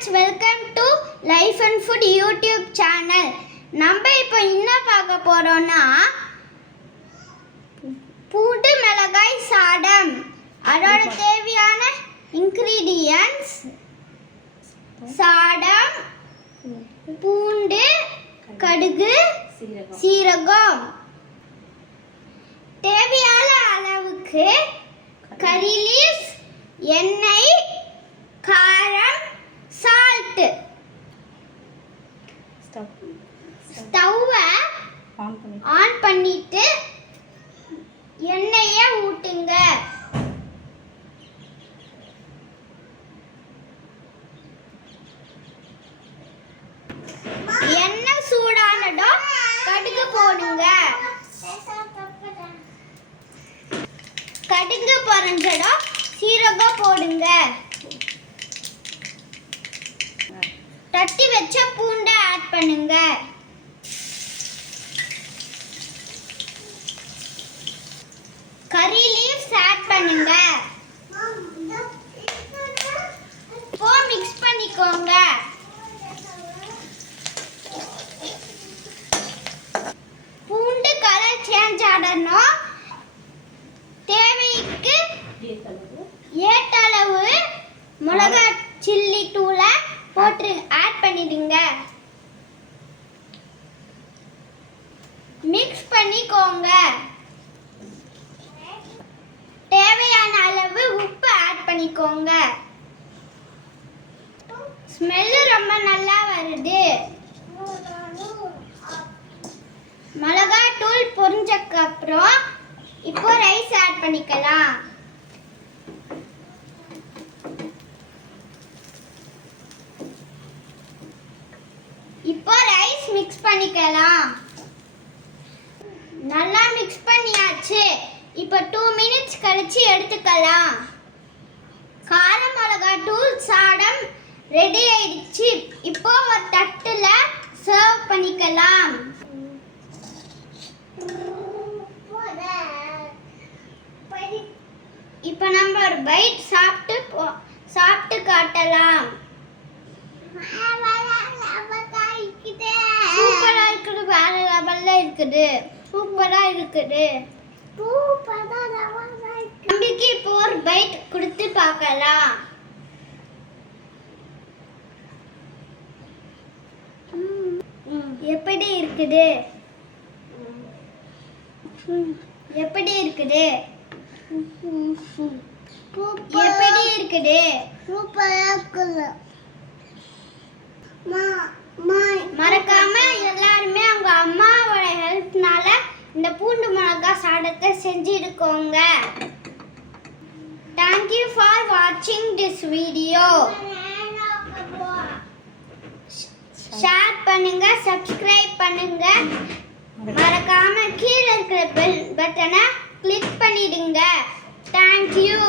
friends, welcome to Life and Food YouTube channel. நம்ம இப்போ என்ன பார்க்க போறோம்னா பூண்டு மிளகாய் சாதம். அதோட தேவையான ingredients சாதம், பூண்டு, கடுகு, சீரகம். தேவையான அளவுக்கு கறி லீவ்ஸ், எண்ணெய், காரம், சால்ட். ஸ்டவ்வை ஆன் பண்ணிட்டு எண்ணெயை ஊட்டுங்க. எண்ணெய் சூடானதும் கடுகு போடுங்க. கடுகு பொரிஞ்சதும் சீரகம் போடுங்க. தட்டி வச்ச பூண்டை ஆட் பண்ணுங்க. கறி லீவ்ஸ் ஆட் பண்ணுங்க. இப்போ மிக்ஸ் பண்ணிக்கோங்க. பூண்டு கலர் சேஞ்ச் ஆடணும். தேவைக்கு ஏற்றளவு மிளகாய் சில்லி தூளை போட்டு ஆட் பண்ணிடுங்க. மிக்ஸ் பண்ணிக்கோங்க. தேவையான அளவு உப்பு ஆட் பண்ணிக்கோங்க. ஸ்மெல் ரொம்ப நல்லா வருது. மிளகாய் தூள் பொரிஞ்சதுக்கு அப்புறம் இப்போ ரைஸ் ஆட் பண்ணிக்கலாம். இப்போ ரைஸ் மிக்ஸ் பண்ணிக்கலாம். நல்லா மிக்ஸ் பண்ணியாச்சு. இப்போ 2 minutes கழிச்சு எடுத்துக்கலாம். கார மிளகாய் தூள் சாதம் ரெடி ஆயிடுச்சு. இப்போ ஒரு தட்டுல சர்வ் பண்ணிக்கலாம். இப்போ நம்ம ஒரு பைட் சாப்பிட்டு காட்டலாம். சூப்பரா இருக்குது. வேற லெவல்ல இருக்குது. சூப்பரா இருக்குது. தம்பிக்கு இப்போ ஒரு பைட் கொடுத்து பார்க்கலாம். எப்படி இருக்குது? எப்படி இருக்குது? எப்படி இருக்குது? சூப்பரா இருக்குது. மறக்காம எல்லாருமே அவங்க அம்மாவோட ஹெல்ப்னால இந்த பூண்டு மிளகாய் சாதத்தை செஞ்சிருக்கோங்க. Thank you for watching this video. Share பண்ணுங்க, சப்ஸ்கிரைப் பண்ணுங்க. மறக்காம கீழே இருக்கிற பெல் பட்டனை கிளிக் பண்ணிடுங்க. Thank you.